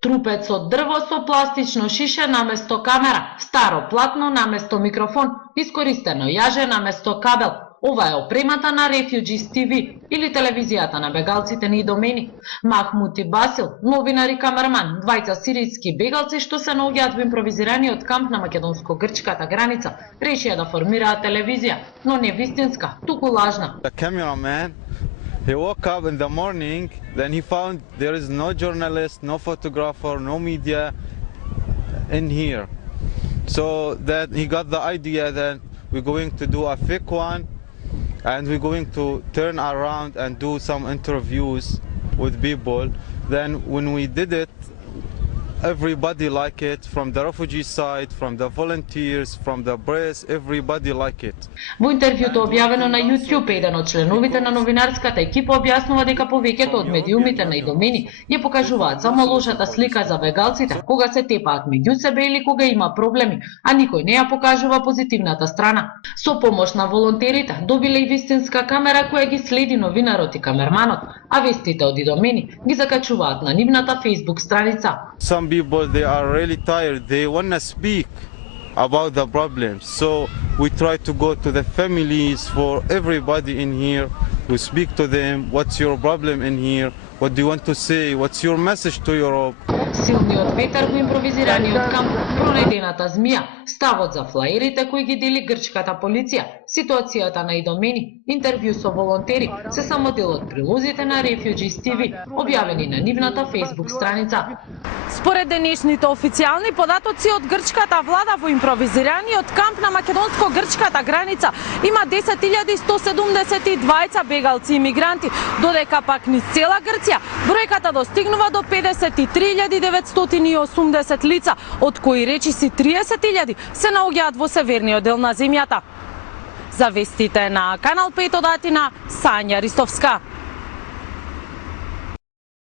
Трупец од дрво со пластично шише наместо камера, старо платно наместо микрофон, искористено јаже наместо кабел. Ова е опремата на Refugees TV или телевизијата на бегалците на Идомени. Махмут и Басил, новинар и камерман, двајца сиријски бегалци што се наоѓаат во импровизираниот камп на македонско-грчката граница, решија да формираат телевизија, но не вистинска, туку лажна. He woke up in the morning, then he found there is no journalist, no photographer, no media in here. So that he got the idea that we're going to do a fake one and we're going to turn around and do some interviews with people. Then when we did it, everybody liked it, from the refugee side, from the volunteers, from the press, everybody liked it. Во интервјуто објавено на YouTube, еден од членовите на новинарската екипа објаснува дека повеќето од медиумите на Идомени ја покажуваат само лошата слика за бегалците кога се тепаат меѓу себе или кога има проблеми, а никој не ја покажува позитивната страна. Со помош на волонтерите добиле и вистинска камера која ги следи новинарот и камерманот, а вестите од Идомени ги закачуваат на нивната Facebook страница. Some people, they are really tired, they want to speak about the problems, so we try to go to the families, for everybody in here, we speak to them, what's your problem in here, what do you want to say, what's your message to Europe. Силниот ветер во импровизираниот камп, пронедената змија, ставот за флаерите кои ги дели грчката полиција, ситуацијата на Идомени, интервју со волонтери, се само дел од прилозите на Refugees TV, објавени на нивната Facebook страница. Според денешните официјални податоци од грчката влада во импровизираниот камп на македонско-грчката граница има 10.172 бегалци и мигранти, додека пак низ цела Грција бројката достигнува до 53.980 лица, од кои речиси 30.000 се наоѓаат во северниот дел на земјата. За вестите на Канал 5 од Атина, Сања Ристовска.